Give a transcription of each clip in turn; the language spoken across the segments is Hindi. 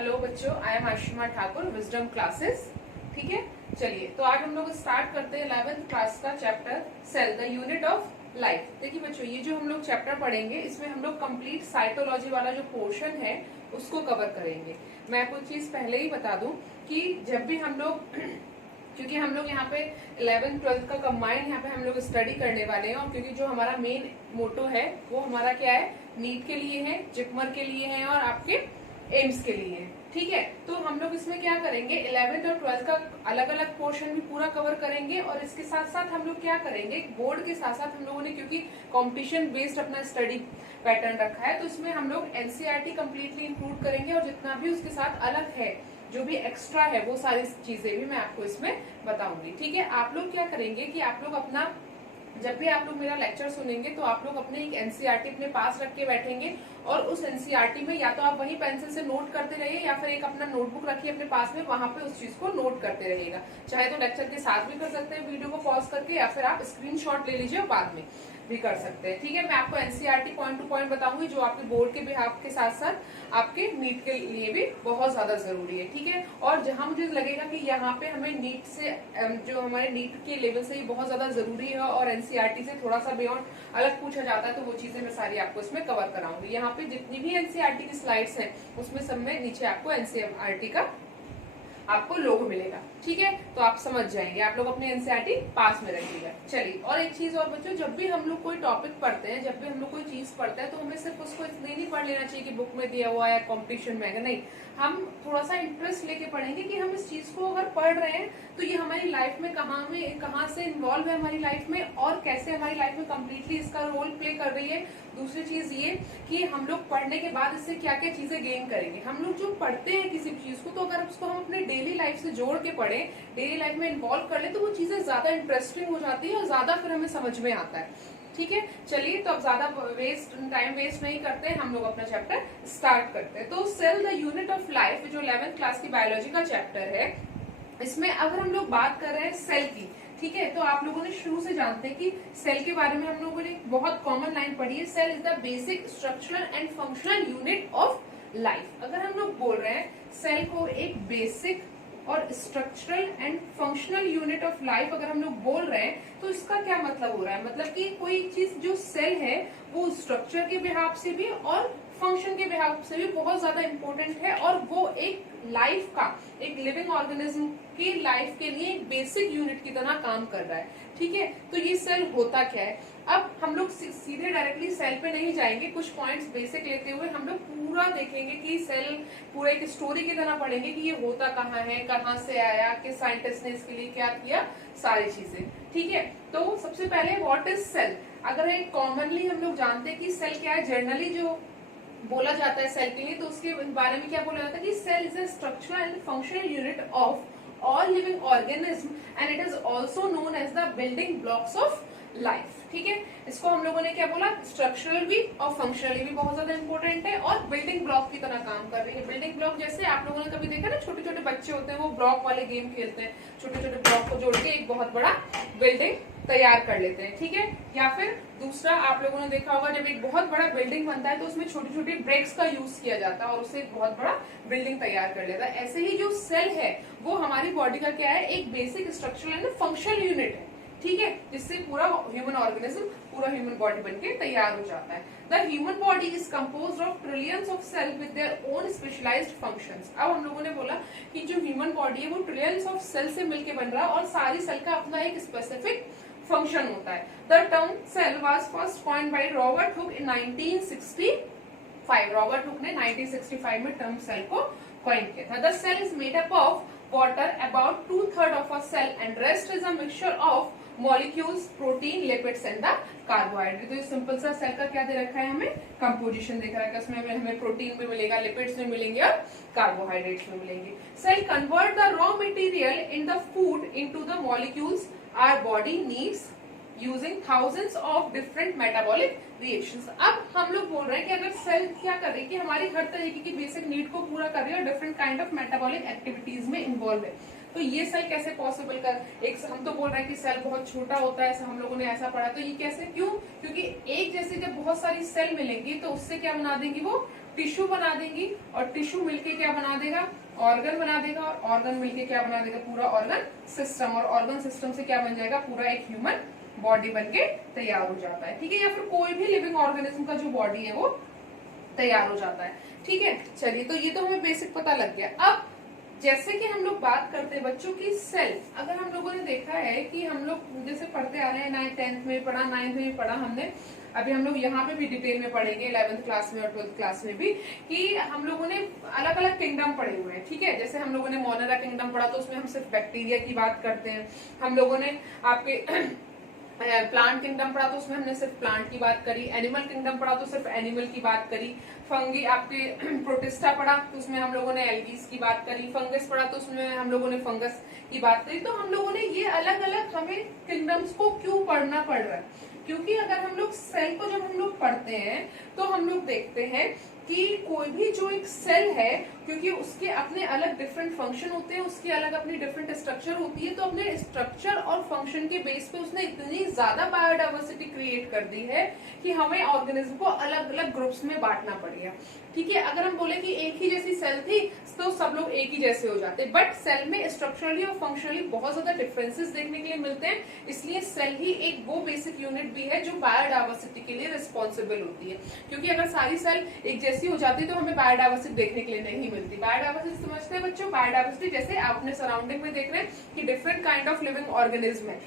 हेलो बच्चों, I am Ashima Thakur, wisdom classes. ठीक है, चलिए तो आज हम लोग स्टार्ट करते हैं 11th क्लास का chapter cell the unit of life. देखिए बच्चों, ये जो हम लोग चैप्टर पढ़ेंगे इसमें हम लोग कंप्लीट साइटोलॉजी वाला जो पोर्शन है उसको कवर करेंगे। मैं आपको चीज पहले ही बता दूं कि जब भी हम लोग क्योंकि हम लोग यहाँ पे 11th 12th का कंबाइंड यहाँ पे हम लोग स्टडी करने वाले हैं, और क्योंकि जो हमारा मेन मोटो है वो हमारा क्या है, नीट के लिए है, जिपमर के लिए है और आपके एम्स के लिए है। ठीक है, तो हम लोग इसमें क्या करेंगे, 11th और 12th का अलग अलग पोर्शन भी पूरा कवर करेंगे, और इसके साथ साथ हम लोग क्या करेंगे, बोर्ड के साथ साथ हम लोगों ने क्योंकि कंपटीशन बेस्ड अपना स्टडी पैटर्न रखा है तो इसमें हम लोग एनसीईआरटी कंप्लीटली इंक्लूड करेंगे, और जितना भी उसके साथ अलग है जो भी एक्स्ट्रा है वो सारी चीजें भी मैं आपको इसमें बताऊंगी। ठीक है, आप लोग क्या करेंगे कि आप लोग अपना जब भी आप लोग मेरा लेक्चर सुनेंगे तो आप लोग अपने एक एनसीईआरटी अपने पास रख के बैठेंगे, और उस एनसीईआरटी में या तो आप वही पेंसिल से नोट करते रहिए या फिर एक अपना नोटबुक रखिए अपने पास में, वहां पे उस चीज को नोट करते रहिएगा। चाहे तो लेक्चर के साथ भी कर सकते हैं वीडियो को पॉज करके, या फिर आप स्क्रीनशॉट ले लीजिए और बाद में भी कर सकते हैं। ठीक है, मैं आपको एनसीईआरटी पॉइंट टू पॉइंट बताऊंगी जो आपके बोर्ड के बिहाफ के साथ साथ आपके नीट के लिए भी बहुत ज्यादा जरूरी है। ठीक है, और जहां मुझे लगेगा कि यहाँ पे हमें नीट से जो हमारे नीट के लेवल से ही बहुत ज्यादा जरूरी है और एनसीईआरटी से थोड़ा सा बियॉन्ड अलग पूछा जाता है, तो वो चीजें मैं सारी आपको इसमें कवर कराऊंगी। यहाँ पे जितनी भी एनसीईआरटी की स्लाइड्स हैं उसमें सब में नीचे आपको एनसीईआरटी का आपको लोगो मिलेगा। ठीक है, तो आप समझ जाएंगे, आप लोग अपने एनसीईआरटी पास में रखिएगा। चलिए, और एक चीज और बच्चों, जब भी हम लोग कोई टॉपिक पढ़ते हैं, जब भी हम लोग कोई चीज पढ़ते हैं तो हमें सिर्फ उसको इसलिए नहीं पढ़ लेना चाहिए कि बुक में दिया हुआ है, कॉम्पिटिशन में है, नहीं, हम थोड़ा सा इंटरेस्ट लेके पढ़ेंगे कि हम इस चीज को अगर पढ़ रहे हैं तो ये हमारी लाइफ में कहाँ से इन्वॉल्व है हमारी लाइफ में, और कैसे हमारी लाइफ में कम्प्लीटली इसका रोल प्ले कर रही है। दूसरी चीज ये कि हम लोग पढ़ने के बाद इससे क्या क्या चीजें गेन करेंगे। हम लोग जो पढ़ते हैं किसी चीज को, तो अगर उसको हम अपने डेली लाइफ से जोड़ के पढ़ें, डेली लाइफ में इन्वॉल्व कर ले, तो वो चीजें ज्यादा इंटरेस्टिंग हो जाती है और ज्यादा फिर हमें समझ में आता है। ठीक है, चलिए तो अब ज्यादा टाइम वेस्ट नहीं करते हैं, हम लोग अपना चैप्टर स्टार्ट करते हैं। तो cell the unit of life जो 11th क्लास की बायोलॉजी का चैप्टर है, इसमें अगर हम लोग बात कर रहे हैं सेल की, ठीक है, तो आप लोगों ने शुरू से जानते हैं कि सेल के बारे में हम लोगों ने बहुत कॉमन लाइन पढ़ी है, cell is the basic structural and functional unit of life. अगर हम लोग बोल रहे हैं सेल को एक बेसिक और structural and functional unit of life अगर हम लोग बोल रहे हैं तो इसका क्या मतलब हो रहा है, मतलब कि कोई चीज जो सेल है वो स्ट्रक्चर के बिहाफ से भी और फंक्शन के बिहाफ से भी बहुत ज्यादा इंपॉर्टेंट है, और वो एक लाइफ का, एक लिविंग ऑर्गेनिज्म की लाइफ के लिए एक बेसिक यूनिट की तरह काम कर रहा है। ठीक है, तो ये सेल होता क्या है। अब हम लोग सीधे डायरेक्टली सेल पे नहीं जाएंगे, कुछ पॉइंट्स बेसिक लेते हुए हम लोग पूरा देखेंगे कि सेल पूरा एक स्टोरी की तरह पढ़ेंगे कि ये होता कहाँ है, कहाँ से आया, किस साइंटिस्ट ने इसके लिए क्या किया, सारी चीजें। ठीक है, तो सबसे पहले व्हाट इज सेल। अगर एक कॉमनली हम लोग जानते हैं कि सेल क्या है, जनरली जो बोला जाता है सेल के लिए, तो उसके बारे में क्या बोला जाता है कि cell is a structural and functional unit of all living organism and it is also known as the building blocks of life। ठीक है, इसको हम लोगों ने क्या बोला, स्ट्रक्चरल भी और फंक्शनली भी बहुत ज्यादा इंपॉर्टेंट है, और बिल्डिंग ब्लॉक की तरह काम कर रही है। बिल्डिंग ब्लॉक जैसे आप लोगों ने कभी देखा ना, छोटे छोटे बच्चे होते हैं वो ब्लॉक वाले गेम खेलते हैं, छोटे छोटे ब्लॉक को जोड़ के एक बहुत बड़ा बिल्डिंग तैयार कर लेते हैं। ठीक है, या फिर दूसरा आप लोगों ने देखा होगा, जब एक बहुत बड़ा बिल्डिंग बनता है तो उसमें छोटी छोटी ब्रेक्स का यूज किया जाता है और उससे एक बहुत बड़ा बिल्डिंग तैयार कर लेता है। ऐसे ही जो सेल है वो हमारी बॉडी का क्या है, एक basic structural and functional unit है। ठीक है, जिससे पूरा ह्यूमन ऑर्गेनिज्म, पूरा ह्यूमन बॉडी बनके तैयार हो जाता है। The human body is composed of trillions of cell with their own specialised functions. अब हम लोगों ने बोला कि जो ह्यूमन बॉडी है वो ट्रिलियंस ऑफ सेल से मिलकर बन रहा है, और सारी सेल का अपना एक स्पेसिफिक फंक्शन होता है। The term cell was first coined by Robert Hooke in 1965। Robert Hooke ने 1965 में टर्म सेल को कॉइन किया था। The cell is made up of water, about 2/3 of a cell, and rest is a mixture of molecules, protein, lipids and the carbohydrate। तो ये सिंपल सा सेल का क्या दे रखा है, हमें कंपोजिशन देख रहा है कि उसमें हमें प्रोटीन भी मिलेगा, लिपिड्स भी मिलेंगे और कार्बोहाइड्रेट्स भी मिलेंगे। Cell convert the raw material in the food into the molecules our body needs using thousands of different metabolic reactions. अब हम लोग बोल रहे हैं कि अगर सेल क्या कर रही है कि हमारी हर तरीके की बेसिक नीड को पूरा कर रही है और different kind of metabolic activities में इन्वॉल्व है, तो ये सेल कैसे पॉसिबल कर, एक हम तो बोल रहे हैं कि सेल बहुत छोटा होता है, ऐसा हम लोगों ने ऐसा पढ़ा, तो ये कैसे, क्यों, क्योंकि एक जैसे जब बहुत सारी सेल मिलेंगी तो उससे क्या बना देंगी, वो टिश्यू बना देंगी, और टिश्यू मिलके क्या बना देगा, ऑर्गन बना देगा, और ऑर्गन मिलके क्या बना देगा, पूरा ऑर्गन सिस्टम, और ऑर्गन सिस्टम से क्या बन जाएगा, पूरा एक ह्यूमन बॉडी बनके तैयार हो जाता है, ठीक है, या फिर कोई भी लिविंग ऑर्गेनिज्म का जो बॉडी है वो तैयार हो जाता है, ठीक है। चलिए, तो ये तो हमें बेसिक पता लग गया। अब जैसे कि हम लोग बात करते हैं बच्चों की सेल, अगर हम लोगों ने देखा है कि हम लोग जैसे पढ़ते आ रहे हैं, 9th 10th में पढ़ा, 9th में पढ़ा हमने, अभी हम लोग यहाँ पे भी डिटेल में पढ़ेंगे 11th क्लास में और 12th क्लास में भी, कि हम लोगों ने अलग अलग किंगडम पढ़े हुए हैं, ठीक है। जैसे हम लोगों ने मोनेरा किंगडम पढ़ा, तो उसमें हम सिर्फ बैक्टीरिया की बात करते हैं। हम लोगों ने आपके प्लांट किंगडम पढ़ा तो उसमें हमने सिर्फ प्लांट की बात करी, एनिमल किंगडम पढ़ा तो सिर्फ एनिमल की बात करी, फंगी आपके प्रोटिस्टा पढ़ा तो उसमें हम लोगों ने एल्गीज की बात करी, फंगस पढ़ा तो उसमें हम लोगों ने फंगस की बात करी। तो हम लोगों ने ये अलग अलग हमें किंगडम्स को क्यों पढ़ना पड़ रहा है, क्योंकि अगर हम लोग सेल को जब हम लोग पढ़ते हैं तो हम लोग देखते हैं कि कोई भी जो एक सेल है, क्योंकि उसके अपने अलग डिफरेंट फंक्शन होते हैं, उसकी अलग अपनी डिफरेंट स्ट्रक्चर होती है, तो अपने स्ट्रक्चर और फंक्शन के बेस पे उसने इतनी ज्यादा बायोडाइवर्सिटी क्रिएट कर दी है कि हमें ऑर्गेनिज्म को अलग अलग ग्रुप्स में बांटना पड़ गया, ठीक है। अगर हम बोले कि एक ही जैसी सेल थी तो सब लोग एक ही जैसे हो जाते, बट सेल में स्ट्रक्चरली और फंक्शनली बहुत ज्यादा डिफरेंसेस देखने के लिए मिलते हैं, इसलिए सेल ही एक वो बेसिक यूनिट भी है जो बायोडाइवर्सिटी के लिए रिस्पॉन्सिबल होती है। क्योंकि अगर सारी सेल एक जैसी हो जाती तो हमें बायोडाइवर्सिटी देखने के लिए नहीं मिलती। बायोडाइवर्सिटी समझते हैं बच्चों, बायोडाइवर्सिटी जैसे आप अपने सराउंडिंग में देख रहे हैं कि different kind of living organism है,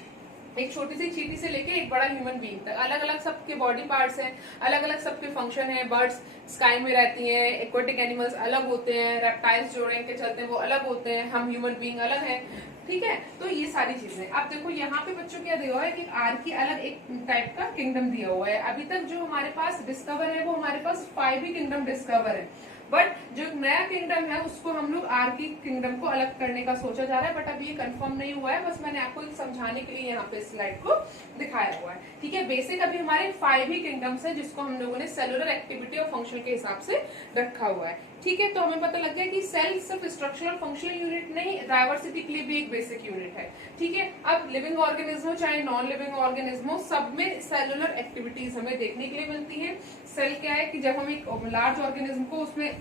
एक छोटी सी चींटी से लेके एक बड़ा ह्यूमन बीइंग तक, अलग अलग सबके बॉडी पार्ट्स हैं, अलग अलग सबके फंक्शन है। बर्ड्स स्काई में रहती हैं, एक्वाटिक एनिमल्स अलग होते हैं, रेप्टाइल्स जो रैंक के चलते हैं वो अलग होते हैं, हम ह्यूमन बीइंग अलग हैं, ठीक है। तो ये सारी चीजें आप देखो, यहाँ पे बच्चों क्या दिया हुआ है कि आर की अलग एक टाइप का किंगडम दिया हुआ है। अभी तक जो हमारे पास डिस्कवर है वो हमारे पास 5 ही किंगडम डिस्कवर है, बट जो नया किंगडम है उसको हम लोग आर की किंगडम को अलग करने का सोचा जा रहा है, बट अभी ये कंफर्म नहीं हुआ है, बस मैंने आपको समझाने के लिए यहाँ पे स्लाइड को दिखाया हुआ है, ठीक है। बेसिक अभी हमारे 5 ही किंगडम्स है जिसको हम लोगों ने सेलुलर एक्टिविटी और फंक्शन के हिसाब से रखा हुआ है, ठीक है। तो हमें पता लग गया कि सेल सिर्फ स्ट्रक्चरल फंक्शनल यूनिट नहीं, डाइवर्सिटी के लिए भी एक बेसिक यूनिट है, ठीक है। अब लिविंग ऑर्गेनिज्म हो चाहे नॉन लिविंग ऑर्गेनिज्म हो, सब में सेलुलर एक्टिविटीज हमें देखने के लिए मिलती है। सेल क्या है कि जब हम एक लार्ज ऑर्गेनिज्म को उसमें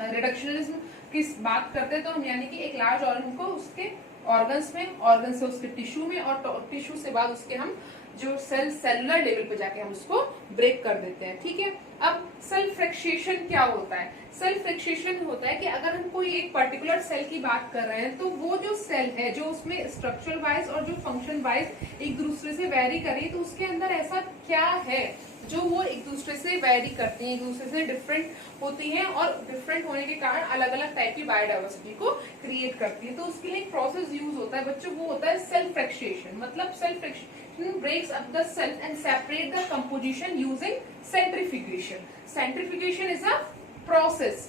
रिडक्शनिज्म की बात करते हैं तो हम यानी कि एक लार्ज ऑर्गन को उसके ऑर्गन्स में, ऑर्गन से उसके टिश्यू में, और टिश्यू से बाद उसके हम जो सेलुलर लेवल पे जाके हम उसको ब्रेक कर देते हैं, ठीक है। अब सेल फ्रैक्शिएशन क्या होता है? सेल फ्रैक्शिएशन होता है कि अगर हम कोई एक पर्टिकुलर सेल की बात कर रहे हैं तो वो जो सेल है जो उसमें स्ट्रक्चर वाइज और जो फंक्शन वाइज एक दूसरे से वेरी करे, तो उसके अंदर ऐसा क्या है जो वो एक दूसरे से वेरी करती हैं, एक दूसरे से डिफरेंट होती हैं, और डिफरेंट होने के कारण अलग अलग टाइप की बायोडाइवर्सिटी को क्रिएट करती है। तो उसके लिए एक प्रोसेस यूज होता है बच्चों, वो होता है सेल फ्रैक्शिएशन। मतलब cell फ्रैक्शिएशन breaks up the cell and separate the composition using centrifugation. Centrifugation is a process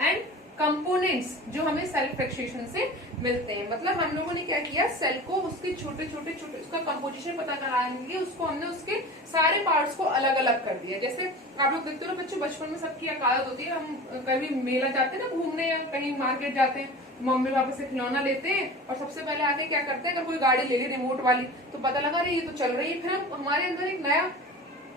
and components जो हमें सेल फ्रैक्शिएशन से मिलते हैं। मतलब हम लोगों ने क्या किया, सेल को उसके छोटे छोटे उसका कंपोजिशन पता कराने के लिए उसको हमने उसके सारे पार्ट्स को अलग अलग कर दिया। जैसे आप लोग देखते हो बच्चों, बचपन में सबकी एक आदत होती है, हम कभी मेला जाते हैं ना घूमने या कहीं मार्केट जाते हैं, मम्मी पापा से खिलौना लेते हैं और सबसे पहले आके क्या करते हैं, अगर कोई गाड़ी ले ली रिमोट वाली तो पता लगा रही ये तो चल रही है, फिर हमारे अंदर एक नया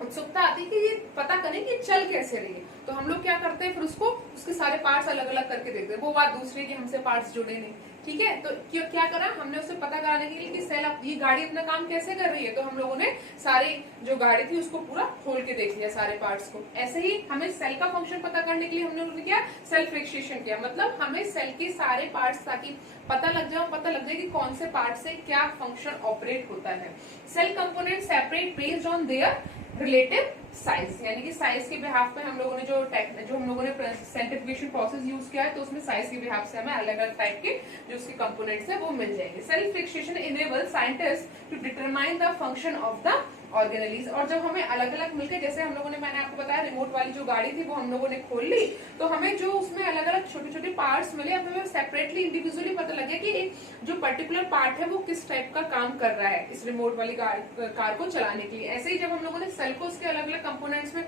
उत्सुकता आती है कि ये पता करें कि चल कैसे रही है। तो हम लोग क्या करते हैं, फिर उसको उसके सारे पार्ट्स अलग अलग करके देखते हैं। वो बात दूसरी कि हमसे पार्ट्स जुड़े नहीं, ठीक है। तो क्या करा हमने, उसे पता कराने के लिए कि सेल ये गाड़ी अपना काम कैसे कर रही है, तो हम लोगों ने सारी जो गाड़ी थी उसको पूरा खोल के देख लिया, सारे पार्ट्स को। ऐसे ही हमें सेल का फंक्शन पता करने के लिए हम लोगों ने क्या, सेल फ्रैक्शिएशन किया। मतलब हमें सेल के सारे पार्ट्स ताकि पता लग जाए कि कौन से पार्ट से क्या फंक्शन ऑपरेट होता है। Cell component separate based on their relative size, यानी कि साइज के बिहाफ पे हम लोगों ने जो हम लोगों ने सेंट्रीफ्यूगेशन प्रोसेस यूज किया है, तो उसमें साइज के बिहाफ से हमें अलग अलग टाइप के जो उसके कंपोनेंट्स है वो मिल जाएंगे। Cell fractionation enable scientist to determine the function of the organelles. और जब हमें अलग अलग मिलकर, जैसे हम लोगों ने, मैंने आपको बताया रिमोट वाली जो गाड़ी थी वो हम लोगों ने खोल ली, तो हमें जो उसमें अलग अलग छोटे छोटे पार्ट्स मिले, अब हमें सेपरेटली इंडिविजुअली पता लगे कि एक जो पर्टिकुलर पार्ट है वो किस टाइप का काम कर रहा है इस रिमोट वाली कार को चलाने के लिए। ऐसे ही जब हम लोगों ने सेल को उसके अलग अलग कंपोनेंट्स में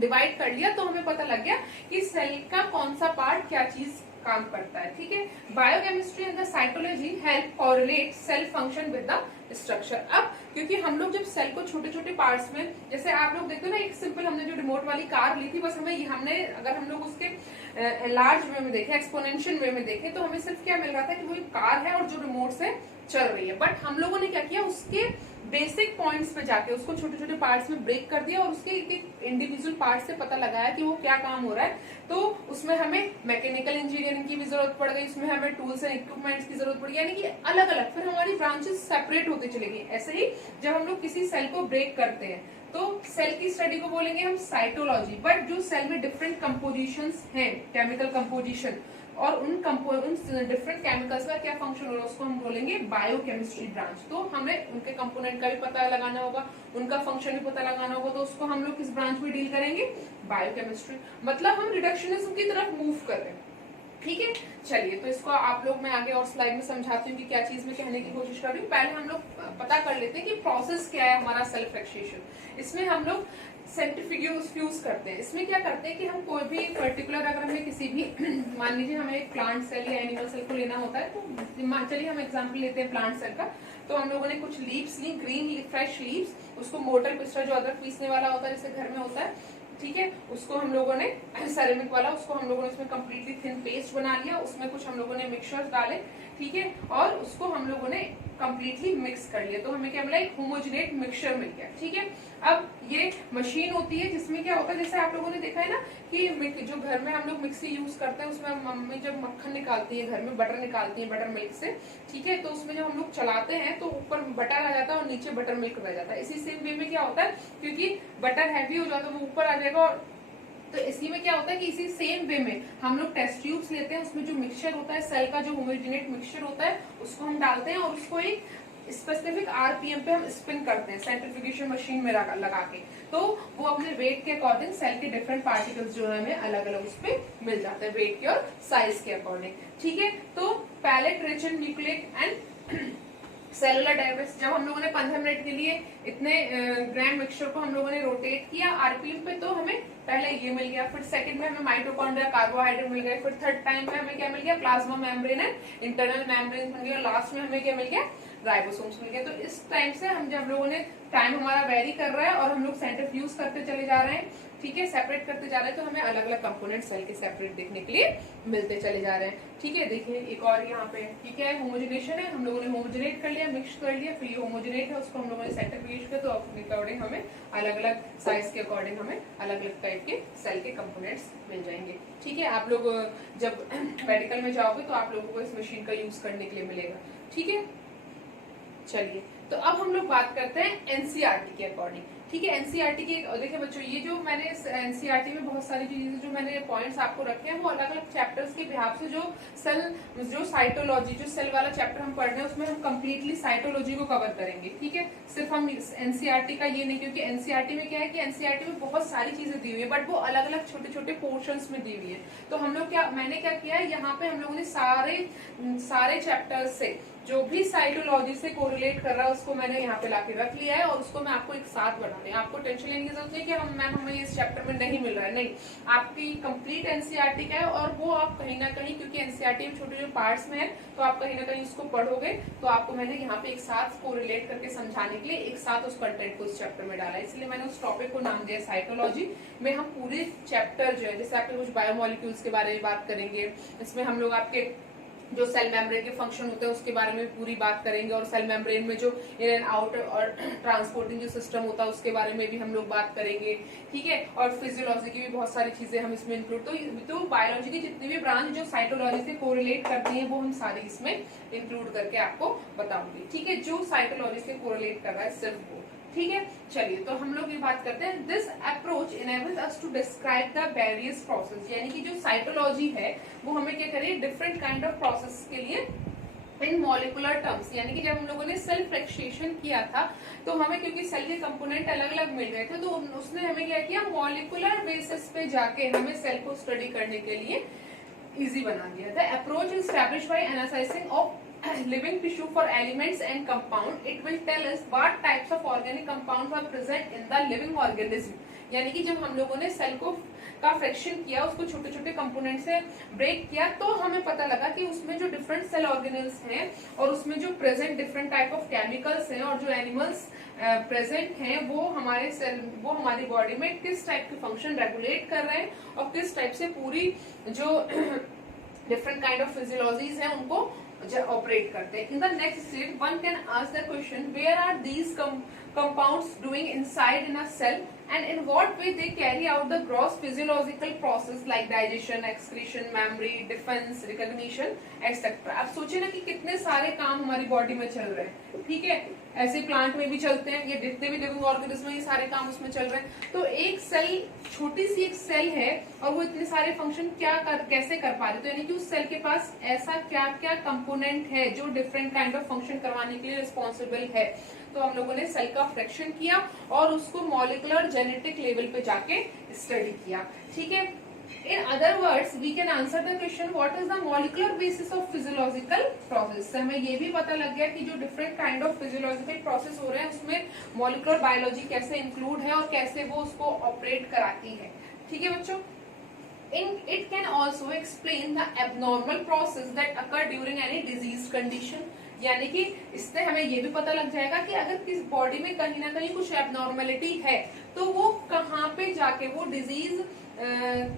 डिवाइड कर लिया तो हमें पता लग गया कि सेल का कौन सा पार्ट क्या चीज काम करता है, ठीक है। Biochemistry and the cytology help correlate cell function with the structure. अब क्योंकि हम लोग जब सेल को छोटे छोटे पार्ट्स में, जैसे आप लोग देखते हो ना, एक सिंपल हमने जो रिमोट वाली कार ली थी, बस हमने अगर हम लोग उसके लार्ज वे में देखे, एक्सपोनेंशियल वे में देखे, तो हमें सिर्फ क्या मिल रहा था कि वो एक कार है और जो रिमोट से चल रही है। बट हम लोगों ने क्या किया, उसके बेसिक पॉइंट्स पे जाके उसको छोटे छोटे पार्ट्स में ब्रेक कर दिया और उसके एक इंडिविजुअल पार्ट से पता लगाया कि वो क्या काम हो रहा है। तो उसमें हमें मैकेनिकल इंजीनियरिंग की भी जरूरत पड़ गई, उसमें हमें टूल्स एंड इक्विपमेंट्स की जरूरत पड़ी, यानी कि अलग अलग फिर हमारी ब्रांचेस सेपरेट होती चलेगी। ऐसे ही जब हम लोग किसी सेल को ब्रेक करते हैं तो सेल की स्टडी को बोलेंगे हम साइटोलॉजी। बट जो सेल में डिफरेंट कंपोजिशंस हैं, केमिकल कंपोजिशन, और उन डिफरेंट केमिकल्स का क्या फंक्शन हो रहा है, उसको हम बोलेंगे बायोकेमिस्ट्री ब्रांच। तो हमें उनके कंपोनेंट का भी पता लगाना होगा, उनका फंक्शन भी पता लगाना होगा, तो उसको हम लोग किस ब्रांच में डील करेंगे, बायोकेमिस्ट्री। मतलब हम रिडक्शनिज्म की तरफ मूव कर रहे हैं, ठीक है। चलिए, तो इसको आप लोग मैं आगे और स्लाइड में समझाती हूँ कि क्या चीज में कहने की कोशिश कर रही हूँ। पहले हम लोग पता कर लेते हैं कि प्रोसेस क्या है हमारा सेल फ्रैक्शनेशन। इसमें हम लोग सेंट्रीफ्यूज करते हैं। इसमें क्या करते हैं कि हम कोई भी पर्टिकुलर, अगर हमें किसी भी मान लीजिए हमें एक प्लांट सेल या एनिमल सेल को लेना होता है, तो चलिए हम एग्जांपल लेते हैं प्लांट सेल का। तो हम लोगों ने कुछ लीव्स ली, ग्रीन फ्रेश लीव्स, उसको मोटर पिस्टर जो अदरक पीसने वाला होता है जैसे घर में होता है, ठीक है, उसको हम लोगों ने सेरेमिक वाला, उसको हम लोगों ने उसमें कंप्लीटली थिन पेस्ट बना लिया, उसमें कुछ हम लोगों ने मिक्सचर्स डाले, ठीक है, और उसको हम लोगों ने कंप्लीटली मिक्स कर लिया। तो हमें क्या मिला, एक होमोजेनेट मिक्सचर मिल गया, ठीक है। अब ये मशीन होती है जिसमें क्या होता है, जैसे आप लोगों ने देखा है ना कि जो घर में हम लोग मिक्सी यूज करते हैं, उसमें मम्मी जब मक्खन निकालती है, घर में बटर निकालती है बटर मिल्क से, ठीक है, तो उसमें जब हम लोग चलाते हैं तो ऊपर बटर आ जाता है और नीचे बटर मिल्क रह जाता है। इसी सेम वे में क्या होता है, क्योंकि बटर हैवी हो जाता है वो ऊपर आ जाएगा, और तो इसी में क्या होता है कि इसी सेम वे में हम लोग टेस्ट ट्यूब्स लेते हैं, उसमें जो मिक्सचर होता है सेल का, जो होमोजेनेट मिक्सचर होता है, उसको हम डालते हैं और उसको एक स्पेसिफिक आरपीएम पे हम स्पिन करते हैं सेंट्रीफ्यूगेशन मशीन में लगा के। तो वो अपने वेट के अकॉर्डिंग सेल के डिफरेंट पार्टिकल्स जो है हमें अलग अलग उस पे मिल जाते हैं, वेट के और साइज के अकॉर्डिंग, ठीक है। तो pellet rich in nucleic and cellular divers, जब हम लोगों ने 15 मिनट के लिए इतने ग्राम मिक्सचर को हम लोगों ने रोटेट किया आरपीएम पे, तो हमें पहले ये मिल गया, फिर सेकंड में हमें माइटोकॉन्ड्रिया कार्बोहाइड्रेट मिल गए, फिर थर्ड टाइम में हमें क्या मिल गया, plasma membrane and internal membrane मिल गया, लास्ट में हमें क्या मिल गया, राइबोसोम्स मिल गया। तो इस टाइम से हम जब लोगों ने टाइम हमारा वेरी कर रहा है और हम लोग सेंट्रीफ्यूज करते चले जा रहे हैं, ठीक है, सेपरेट करते जा रहे हैं, तो हमें अलग अलग कंपोनेंट सेल के सेपरेट देखने के लिए मिलते चले जा रहे हैं, ठीक है। देखिए एक और यहाँ पे ठीक है, होमोजेनेशन है, हम लोगों ने होमोजेनेट कर लिया, मिक्स कर लिया, फिर ये होमोजेनेट है, उसको हम लोगों ने सेंट्रीफ्यूज किया, तो अपने अकॉर्डिंग हमें अलग अलग साइज के अकॉर्डिंग हमें अलग अलग टाइप के सेल के कंपोनेंट्स मिल जाएंगे, ठीक है। आप लोग जब मेडिकल में जाओगे तो आप लोगों को इस मशीन का यूज करने के लिए मिलेगा, ठीक है। चलिए, तो अब हम लोग बात करते हैं एनसीईआरटी के अकॉर्डिंग, ठीक है। एनसीईआरटी की देखिए बच्चों, ये जो मैंने एनसीईआरटी में बहुत सारी चीजें जो मैंने पॉइंट्स आपको रखे हैं, वो अलग अलग चैप्टर्स के बिहाफ से जो साइटोलॉजी, जो सेल वाला चैप्टर हम पढ़ रहे हैं, उसमें हम कंप्लीटली साइटोलॉजी को कवर करेंगे, ठीक है। सिर्फ हम एनसीईआरटी का ये नहीं, क्योंकि एनसीईआरटी में क्या है कि एनसीईआरटी में बहुत सारी चीजें दी हुई है, बट वो अलग अलग छोटे छोटे पोर्शंस में दी हुई है। तो हम लोग मैंने क्या किया है, यहाँ पे हम लोगों ने सारे चैप्टर्स से जो भी साइटोलॉजी से कोरिलेट कर रहा है उसको मैंने यहाँ पे लाके रख लिया है, और उसको मैं आपको एक साथ बना रही हूँ। आपको टेंशन लेने की जरूरत नहीं कि हमें इस चैप्टर में नहीं मिल रहा है, नहीं, आपकी कंप्लीट एनसीईआरटी का है, और वो आप कहीं ना कहीं, क्योंकि एनसीईआरटी में छोटे छोटे पार्ट्स में है, तो आप कहीं ना कहीं उसको पढ़ोगे, तो आपको मैंने यहाँ पे एक साथ कोरिलेट करके समझाने के लिए एक साथ उस कंटेंट को उस चैप्टर में डाला है, इसलिए मैंने उस टॉपिक को नाम दिया साइटोलॉजी। में हम पूरे चैप्टर जो है, जैसे आपके कुछ बायोमोलिक्यूल्स के बारे में बात करेंगे, इसमें हम लोग आपके जो सेल मेम्ब्रेन के फंक्शन होते हैं उसके बारे में पूरी बात करेंगे, और सेल मेम्ब्रेन में जो इन एंड आउट और ट्रांसपोर्टिंग जो सिस्टम होता है उसके बारे में भी हम लोग बात करेंगे, ठीक है। और फिजियोलॉजी की भी बहुत सारी चीजें हम इसमें इंक्लूड, तो बायोलॉजी की जितनी भी ब्रांच जो साइटोलॉजी से कोरिलेट करती हैं वो हम सारी इसमें इंक्लूड करके आपको बताऊंगी, ठीक है, जो साइटोलॉजी से कोरिलेट कर रहा है सिर्फ वो, ठीक है। चलिए, तो हम लोग ये बात करते हैं, this approach enables us to describe the various process, यानी कि जो साइटोलॉजी है वो हमें क्या करे, डिफरेंट काइंड ऑफ प्रोसेस के लिए इन मॉलिकुलर टर्म्स, यानी कि जब हम लोगों ने सेल फ्रैक्शनेशन किया था तो हमें, क्योंकि सेल के कंपोनेंट अलग अलग मिल गए थे, तो उसने हमें क्या किया, मॉलिकुलर बेसिस पे जाके हमें सेल को स्टडी करने के लिए इजी बना दिया था। Approach is established bye analysing of living tissue for elements and compound, it will tell us what types of organic compounds are present in the living organism। यानी कि जब हम लोगों ने सेल को का फ्रैक्शन किया, उसको छोटे छोटे कंपोनेंट से ब्रेक किया, तो हमें पता लगा कि उसमें जो डिफरेंट सेल ऑर्गेनेल्स हैं और उसमें जो present different type of chemicals हैं और जो एनिमल्स प्रेजेंट हैं वो हमारे सेल, वो हमारी बॉडी में किस टाइप के फंक्शन रेगुलेट कर रहे हैं और किस टाइप से पूरी जो डिफरेंट काइंड ऑफ फिजियोलॉजीज हैं उनको ऑपरेट करते हैं. In the next stage one can ask the question, where are these compounds doing inside in a cell and in what way they carry out the gross physiological process like digestion, excretion, memory, defense, recognition, etc. आप सोचिए ना कि कितने सारे काम हमारी बॉडी में चल रहे हैं, ठीक है, ऐसे प्लांट में भी चलते हैं, ये जितने भी लिविंग ऑर्गेनिज्म में ये सारे काम उसमें चल रहे हैं. तो एक सेल, छोटी सी एक सेल है और वो इतने सारे फंक्शन कैसे कर पा रही है, तो यानी कि उस सेल के पास ऐसा क्या क्या कंपोनेंट है जो डिफरेंट काइंड ऑफ फंक्शन करवाने के लिए रिस्पॉन्सिबल है. तो हम लोगों ने सेल का फ्रैक्शन किया और उसको मॉलिक्यूलर जेनेटिक लेवल पे जाके स्टडी किया, ठीक है. In other words we can answer the question what is the molecular basis of physiological process. से हमें ये भी पता लग गया कि जो different kind of physiological process हो रहे हैं उसमें मॉलिक्यूलर बायोलॉजी कैसे इंक्लूड है और कैसे वो उसको ऑपरेट कराती है, ठीक है बच्चों. It can also explain the abnormal process that occur during any disease condition. यानी कि इससे हमें ये भी पता लग जाएगा कि अगर किस बॉडी में कहीं ना कहीं कुछ एबनॉर्मेलिटी है तो वो कहाँ पे जाके वो डिजीज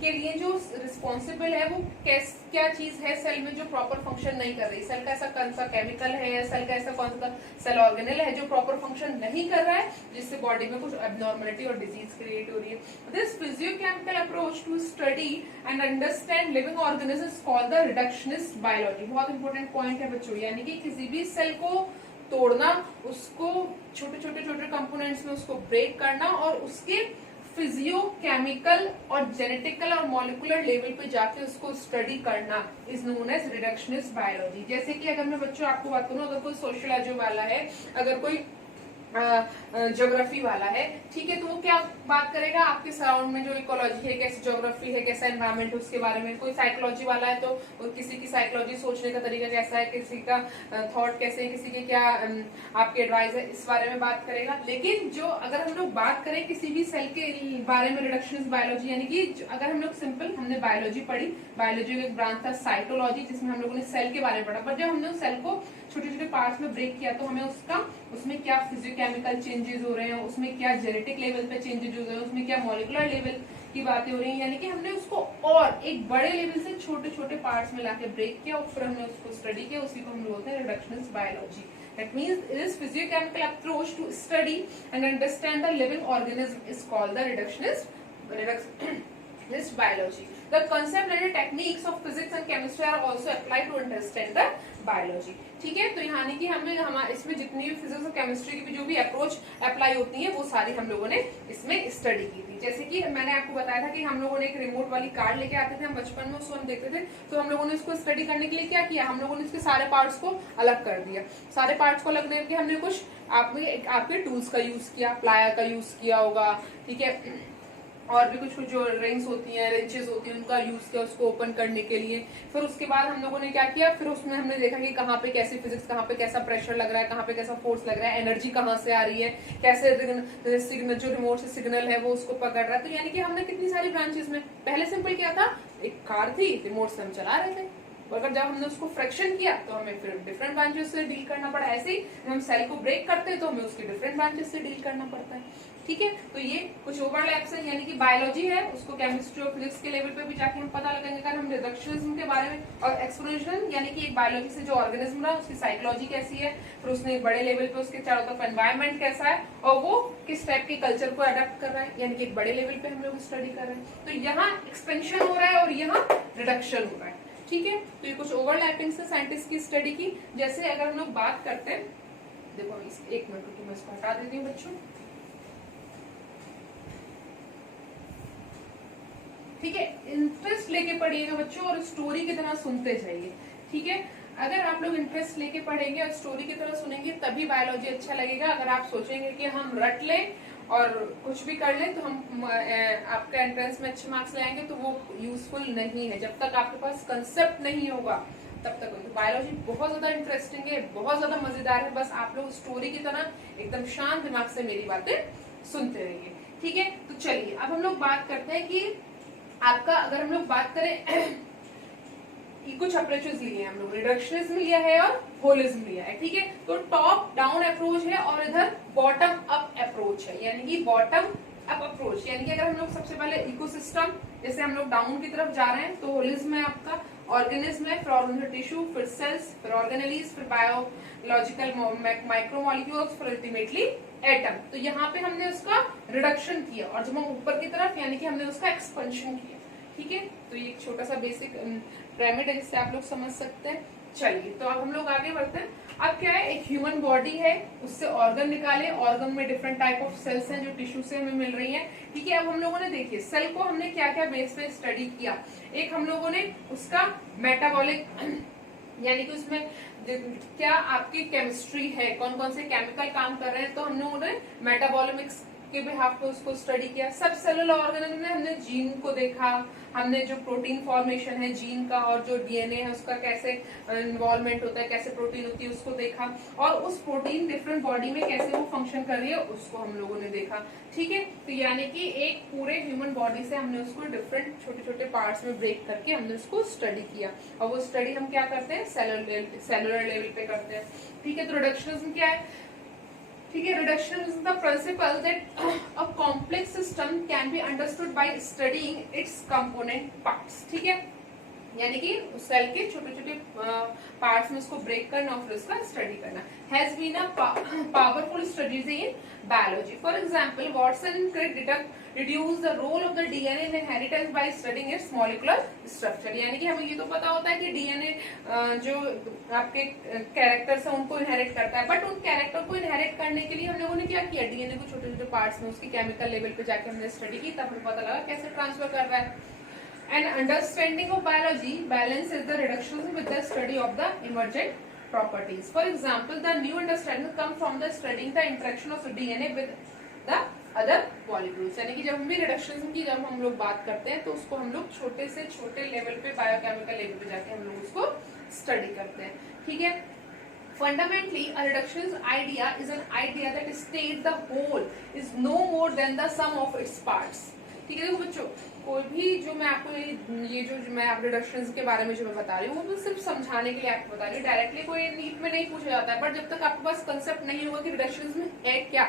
के लिए जो रिस्पॉन्सिबल है वो क्या चीज है सेल में जो प्रॉपर फंक्शन नहीं कर रही. सेल का ऐसा कौन सा केमिकल है या सेल का ऐसा कौन सा सेल ऑर्गेनल है जो प्रॉपर फंक्शन नहीं कर रहा है जिससे बॉडी में कुछ एबनॉर्मेलिटी और डिजीज क्रिएट हो रही है. This physiochemical approach to study and understand living organisms called the reductionist biology. बहुत इंपॉर्टेंट पॉइंट है बच्चों, यानी कि किसी भी सेल को तोड़ना, उसको छोटे छोटे कंपोनेंट्स में उसको ब्रेक करना और उसके फिजियोकेमिकल और जेनेटिकल और मॉलिक्यूलर लेवल पे जाके उसको स्टडी करना is known as reductionist biology. जैसे कि अगर मैं बच्चों आपको बात करूं, अगर कोई सोशियोलॉजी वाला है, अगर कोई ज्योग्राफी वाला है, ठीक है, तो वो क्या बात करेगा आपके सराउंड में जो इकोलॉजी है, कैसी ज्योग्राफी है, कैसा एनवायरमेंट है उसके बारे में. कोई साइकोलॉजी वाला है तो किसी की साइकोलॉजी, सोचने का तरीका कैसा है, किसी का थॉट कैसे है, किसी के क्या आपके एडवाइस है, इस बारे में बात करेगा. लेकिन जो अगर हम लोग बात करें किसी भी सेल के बारे में रिडक्शनिस्ट बायोलॉजी, यानी कि अगर हम लोग सिंपल, हमने बायोलॉजी पढ़ी, बायोलॉजी का एक ब्रांच था साइटोलॉजी जिसमें हम लोगों ने सेल के बारे में पढ़ा, पर जब हमने उस सेल को छोटे छोटे पार्ट्स में ब्रेक किया तो हमें उसमें क्या फिजियोकेमिकल चेंजेस हो रहे हैं, उसमें क्या जेनेटिक लेवल पे चेंजेस हो रहे हैं, उसमें क्या मॉलिक्यूलर लेवल की बातें हो रही हैं, यानी कि हमने उसको और एक बड़े लेवल से छोटे छोटे पार्ट्स में लाके ब्रेक किया और फिर हमने उसको स्टडी किया. उसी को हम बोलते हैं reductionist biology. That means this physiochemical approach to study and understand the living organism is called the reductionist biology. The concept and the techniques of physics and chemistry are also applied to understand the biology. ठीक है, तो यानी कि हमें हमारे इसमें जितनी भी फिजिक्स और केमिस्ट्री की भी जो भी अप्रोच अप्लाई होती है वो सारी हम लोगों ने इसमें स्टडी की थी. जैसे कि मैंने आपको बताया था कि हम लोगों ने एक रिमोट वाली कार लेके आते थे, हम बचपन में उसको हम देखते थे, तो हम लोगों ने उसको स्टडी करने के लिए क्या किया, हम लोगों ने उसके सारे पार्ट्स को अलग कर दिया. सारे पार्ट्स को अलग करके हमने कुछ आपके टूल्स का यूज किया, प्लायर का यूज किया होगा, ठीक है, और भी कुछ जो रिंग्स होती हैं, रेंचेस होती हैं, उनका यूज किया उसको ओपन करने के लिए. फिर उसके बाद हम लोगों ने क्या किया, फिर उसमें हमने देखा कि कहाँ पे कैसी फिजिक्स, कहाँ पे कैसा प्रेशर लग रहा है, कहाँ पे कैसा फोर्स लग रहा है, एनर्जी कहाँ से आ रही है, कैसे सिग्नल जो रिमोट से सिग्नल है वो उसको पकड़ रहा है. तो यानी कि हमने कितनी सारी ब्रांचेस में, पहले सिंपल क्या था, एक कार थी, रिमोट से हम चला रहे थे, अगर जब हमने उसको फ्रैक्शन किया तो हमें फिर डिफरेंट ब्रांचेस से डील करना पड़ा. ऐसे ही हम सेल को ब्रेक करते हैं तो हमें उसके डिफरेंट ब्रांचेस से डील करना पड़ता है. ठीक है, तो ये कुछ ओवरलैप्स है, यानी कि बायोलॉजी है उसको केमिस्ट्री और फिजिक्स के लेवल पे भी जाके हम पता लगाएंगे. अगर हम रिडक्शनिज्म के बारे में और एक्सपोनेंशियल, यानी कि एक बायोलॉजी से जो ऑर्गेनिज्म रहा उसकी साइकोलॉजी कैसी है, फिर उसने बड़े लेवल पे उसके चारों तरफ एनवायरमेंट कैसा है और वो किस टाइप के कल्चर को अडेप्ट कर रहा है, यानी कि एक बड़े लेवल पे हम लोग स्टडी कर रहे हैं. तो यहाँ एक्सपेंशन हो रहा है और यहाँ रिडक्शन हो रहा है. ठीक है, तो ये कुछ ओवरलैपिंग से साइंटिस्ट की स्टडी की. जैसे अगर हम लोग बात करते हैं, देखो एक मिनट रुको, मैं इसको हटा देती हूँ बच्चों. ठीक है, इंटरेस्ट लेके पढ़िएगा बच्चों और स्टोरी की तरह सुनते जाइए. ठीक है, अगर आप लोग इंटरेस्ट लेके पढ़ेंगे और स्टोरी की तरह सुनेंगे तभी बायोलॉजी अच्छा लगेगा. अगर आप सोचेंगे कि हम रट लें और कुछ भी कर लें तो हम आपका एंट्रेंस में अच्छे मार्क्स लाएंगे, तो वो यूजफुल नहीं है. जब तक आपके पास कंसेप्ट नहीं होगा तब तक. तो बायोलॉजी बहुत ज्यादा इंटरेस्टिंग है, बहुत ज्यादा मजेदार है. बस आप लोग स्टोरी की तरह एकदम शांत दिमाग से मेरी बातें सुनते रहिए. ठीक है, तो चलिए अब हम लोग बात करते हैं कि आपका अगर हम लोग बात करें कुछ अप्रोचेस लिए हैं हम लोग, रिडक्शनिज्म लिया है और होलिज्म लिया है, ठीक है। तो टॉप डाउन अप्रोच है और इधर बॉटम अप अप्रोच है, यानी कि बॉटम अप अप्रोच, यानी कि अगर हम लोग सबसे पहले इकोसिस्टम, जैसे हम लोग डाउन की तरफ जा रहे हैं तो होलिज्म है आपका, ऑर्गेनिज्म है, फिर ऑर्गेनिक टिश्यू, फिर सेल्स, फिर ऑर्गेनेलीज, फिर बायोलॉजिकल माइक्रोमोलिक्यूल्स, फिर अल्टीमेटली एटम। तो यहाँ पे हमने उसका रिडक्शन किया और जब हम ऊपर की तरफ यानी कि हमने उसका एक्सपेंशन किया, ठीक है। तो ये एक छोटा सा बेसिक पिरामिड है जिससे आप लोग समझ सकते हैं। चलिए तो अब हम लोग आगे बढ़ते हैं। अब क्या है, एक ह्यूमन बॉडी है, उससे ऑर्गन निकाले, ऑर्गन में डिफरेंट टाइप ऑफ सेल्स हैं जो टिश्यू से हमें मिल रही हैं, ठीक है। अब हम लोगों ने देखिए सेल को हमने क्या क्या बेस पे स्टडी किया। एक हम लोगों ने उसका मेटाबॉलिक यानी कि उसमें क्या आपकी केमिस्ट्री है, कौन कौन से केमिकल काम कर रहे हैं, तो हम लोगों ने मेटाबॉलिमिक्स के बिहाफ पे उसको स्टडी किया। सब सेलुलर ऑर्गेनिज्म में हमने जीन को देखा, हमने जो प्रोटीन फॉर्मेशन है जीन का और जो डीएनए है उसका कैसे इन्वॉल्वमेंट होता है, कैसे प्रोटीन होती है उसको देखा, और उस प्रोटीन डिफरेंट बॉडी में कैसे वो फंक्शन कर रही है उसको हम लोगों ने देखा, ठीक है। तो यानी कि एक पूरे ह्यूमन बॉडी से हमने उसको डिफरेंट छोटे छोटे पार्ट्स में ब्रेक करके हमने उसको स्टडी किया, और वो स्टडी हम क्या करते हैं सेलुलर लेवल पे करते हैं, ठीक है। तो रिडक्शनिज्म क्या है, ठीक है। Reduction is the principal that a complex system can be understood by studying it's component parts, ठीक है। यानी कि सेल के छोटे छोटे पार्ट्स में उसको ब्रेक करना और फिर उसका स्टडी करना। Has been a powerful studies in biology. For example Watson and Crick reduce the role of the DNA in inheritance by studying its molecular structure। यानी कि हमें ये तो पता होता है कि डीएनए जो आपके कैरेक्टर्स हैं उनको इनहेरिट करता है, बट उन कैरेक्टर को इनहेरिट करने के लिए हम लोगों ने क्या किया, डीएनए को छोटे छोटे पार्ट्स में उसकी केमिकल लेवल पे जाके हमने स्टडी की, तब हमें पता लगा कैसे ट्रांसफर कर रहा है। An understanding of biology balances the reductionism with the study of the emergent properties. For example, the new understanding comes from the studying the interaction of DNA with the other molecules। यानी कि जब हम भी रिडक्शनिज्म की जब हम लोग बात करते हैं तो उसको हम लोग छोटे से छोटे लेवल पे बायोकेमिकल लेवल पे जाके हम लोग उसको स्टडी करते हैं, ठीक है। Fundamentally, a reductionist idea is an idea that states the whole is no more than the sum of its parts। ठीक है। देखो बच्चों, कोई भी जो मैं आपको ये जो मैं आप रिडक्शंस के बारे में जो मैं बता रही हूँ वो सिर्फ समझाने के लिए आपको बता रही हूँ, डायरेक्टली कोई नीट में नहीं पूछा जाता है। बट जब तक आपके पास कंसेप्ट नहीं होगा कि रिडक्शंस में है क्या,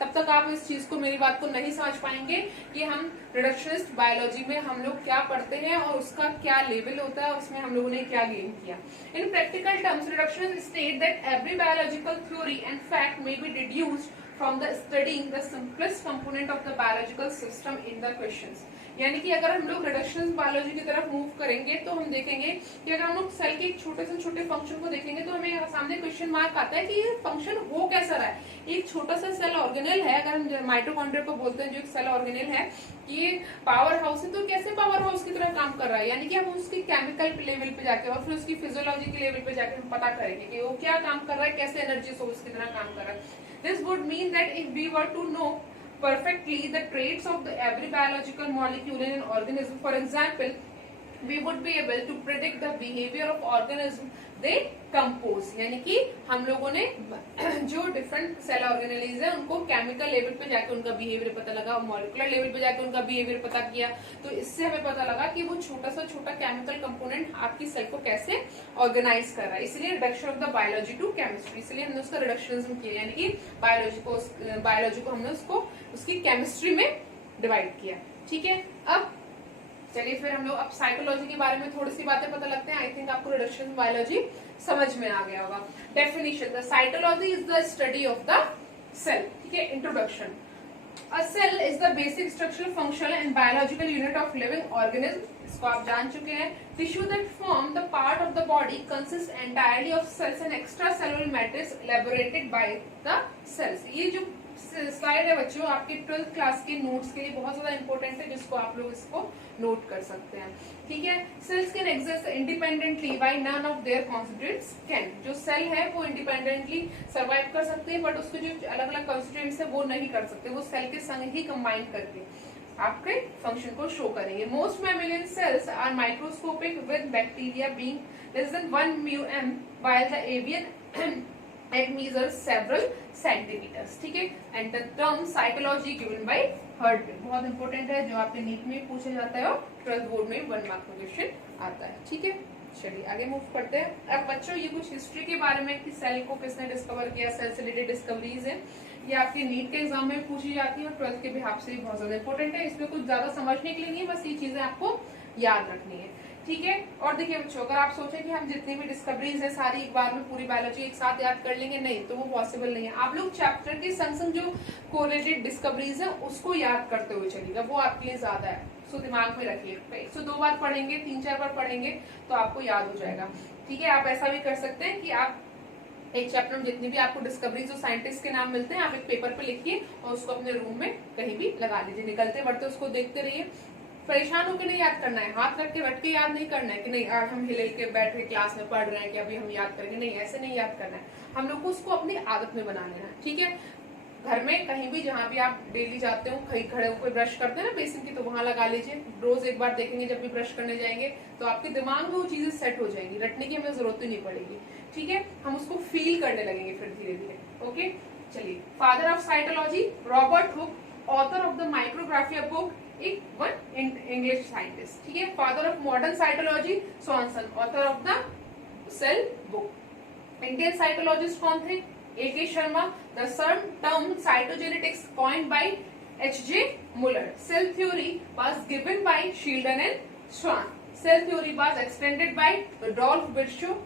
तब तक आप इस चीज को, मेरी बात को नहीं समझ पाएंगे कि हम रिडक्शनिस्ट बायोलॉजी में हम लोग क्या पढ़ते हैं और उसका क्या लेवल होता है, उसमें हम लोगों ने क्या गेन किया। इन practical terms reductionist state that every biological theory and fact may be deduced from the studying the simplest component of the biological system in the questions। यानी कि अगर हम लोग रिडक्शन बायोलॉजी की तरफ मूव करेंगे तो हम देखेंगे कि अगर हम लोग सेल के एक छोटे से छोटे फंक्शन को देखेंगे तो हमें सामने क्वेश्चन मार्क आता है कि ये फंक्शन हो कैसा रहा है। एक छोटा सा सेल ऑर्गेनेल है, अगर हम माइटोकॉन्ड्रिया को बोलते हैं जो एक सेल ऑर्गेनेल है, ये पावर हाउस है, तो कैसे पावर हाउस की तरह काम कर रहा है, यानी कि हम उसकी केमिकल लेवल पे जाके और फिर उसकी फिजियोलॉजी के लेवल पे जाके हम पता करेंगे कि वो क्या काम कर रहा है, कैसे एनर्जी सोर्स की तरह काम कर रहा है। This would mean that if we were to know perfectly the traits of every biological molecule in an organism, for example, we would be able to predict the behavior of organism they compose। यानी कि हम लोगों ने जो डिफरेंट सेल ऑर्गेनेलीज है उनको केमिकल लेवल पे जाके उनका बिहेवियर पता लगा और मॉलिक्यूलर लेवल पे जाके उनका बिहेवियर पता किया, तो इससे हमें पता लगा कि वो छोटा सा छोटा केमिकल कंपोनेंट आपकी सेल को कैसे ऑर्गेनाइज कर रहा है। इसलिए reduction of the biology to chemistry, इसलिए हमने उसका रिडक्शनिज्म किया, यानी कि बायोलॉजी को हमने उसको उसकी केमिस्ट्री में डिवाइड किया, ठीक है। अब चलिए फिर हम लोग अब साइकोलॉजी के बारे में थोड़ी सी बातें पता लगते हैं। आई थिंक आपको रिडक्शन बायोलॉजी समझ में आ गया होगा। Definition, the psychology is the study of the cell, ठीक है। Introduction, a cell is the basic structural functional and biological unit of living organism, इसको आप जान चुके हैं। Tissue that form the part of the body consist entirely of cells and extra cellular matrix elaborated by the cells. ये जो स्लाइड है बच्चों आपके 12th क्लास के नोट्स के लिए बहुत ज्यादा इंपॉर्टेंट है, जिसको आप लोग इसको नोट कर सकते हैं, ठीक है। Cells can exist independently while none of their constituents can. जो सेल है वो इंडिपेंडेंटली सर्वाइव कर सकते हैं, बट उसके जो अलग अलग कॉन्स्टिट्यूएंट्स है वो नहीं कर सकते, वो सेल के संग ही कंबाइन करके आपके फंक्शन को शो करेंगे। Most mammalian cells are microscopic with bacteria being less than 1 μm while the avian it measures several centimeters, ठीक है। and the term psychology given by heart beat बहुत इंपॉर्टेंट है, जो आपके नीट में पूछा जाता है और 12th बोर्ड में 1 मार्क का क्वेश्चन आता है। ठीक है, चलिए आगे मूव करते हैं। अब बच्चों ये कुछ हिस्ट्री के बारे में कि सेल को किसने डिस्कवर किया, सेल से रिलेटेड डिस्कवरीज है, ये आपके नीट के एग्जाम में पूछी जाती है और 12th के बिहाफ से बहुत ज्यादा इंपॉर्टेंट है। इसमें कुछ ज्यादा समझने के लिए नहीं, बस ये चीजें आपको याद रखनी है। ठीक है, और देखिए बच्चों, अगर आप सोचें कि हम जितनी भी डिस्कवरीज है सारी एक बार में पूरी बायोलॉजी एक साथ याद कर लेंगे, नहीं, तो वो पॉसिबल नहीं है। आप लोग चैप्टर के संग संग जो कोरिलेटेड डिस्कवरीज है उसको याद करते हुए चलिएगा, वो आपके लिए ज्यादा है, सो दिमाग में रखिए। 102 बार पढ़ेंगे, 3-4 बार पढ़ेंगे तो आपको याद हो जाएगा। ठीक है, आप ऐसा भी कर सकते हैं कि आप एक चैप्टर में जितनी भी आपको डिस्कवरीज और साइंटिस्ट के नाम मिलते हैं आप एक पेपर पे लिखिए और उसको अपने रूम में कहीं भी लगा लीजिए, निकलते बढ़ते उसको देखते रहिए। परेशान होकर नहीं याद करना है, हाथ रख के बैठ के याद नहीं करना है कि नहीं आज हम हिल के बैठ के क्लास में पढ़ रहे हैं कि अभी हम याद करेंगे, नहीं, ऐसे नहीं याद करना है। हम लोग को उसको अपनी आदत में बना लेना है। ठीक है, घर में कहीं भी जहां भी आप डेली जाते हो, कहीं खड़े होकर ब्रश करते हैं ना बेसिन की, तो वहां लगा लीजिए, रोज एक बार देखेंगे जब भी ब्रश करने जाएंगे तो आपके दिमाग में वो चीजें सेट हो जाएंगी, रटने की हमें जरूरत ही नहीं पड़ेगी। ठीक है, हम उसको फील करने लगेंगे फिर धीरे धीरे। ओके, चलिए, father of cytology Robert Hooke, author of the micrographia book, एक वन इंग्लिश साइंटिस्ट। ठीक है, father of modern cytology Swanson, author of the cell book. Indian cytologist कौन थे? A.K. Sharma. The term cytogenetics coined by H.J. Muller. Cell theory was given by Sheldon and Schwann. Cell theory was extended by Rudolf Virchow.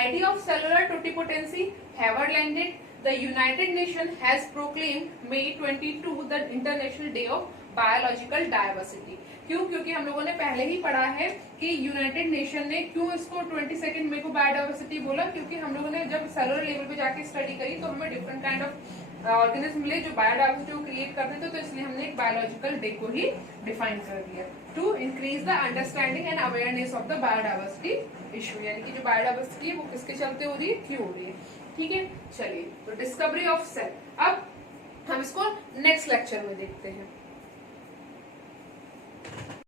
Idea of cellular totipotency, Howard Landed. The United Nations has proclaimed May 22 the International Day of Biological Diversity. क्यों? क्योंकि हम लोगों ने पहले ही पढ़ा है कि यूनाइटेड नेशन ने क्यों इसको 22 मई को बायोडाइवर्सिटी बोला, क्योंकि हम लोगों ने जब सेलुलर लेवल पे जाके स्टडी करी तो हमें डिफरेंट काइंड ऑफ ऑर्गेनिज्म मिले जो बायोडाइवर्सिटी को क्रिएट करते थे, तो इसलिए हमने एक बायोलॉजिकल डे को ही डिफाइन कर दिया to increase the understanding and awareness of the biodiversity issue, यानी कि जो बायोडाइवर्सिटी है वो किसके चलते हो रही है, क्यों हो रही है। ठीक है, चलिए, तो डिस्कवरी ऑफ सेल अब हम इसको नेक्स्ट लेक्चर में देखते हैं।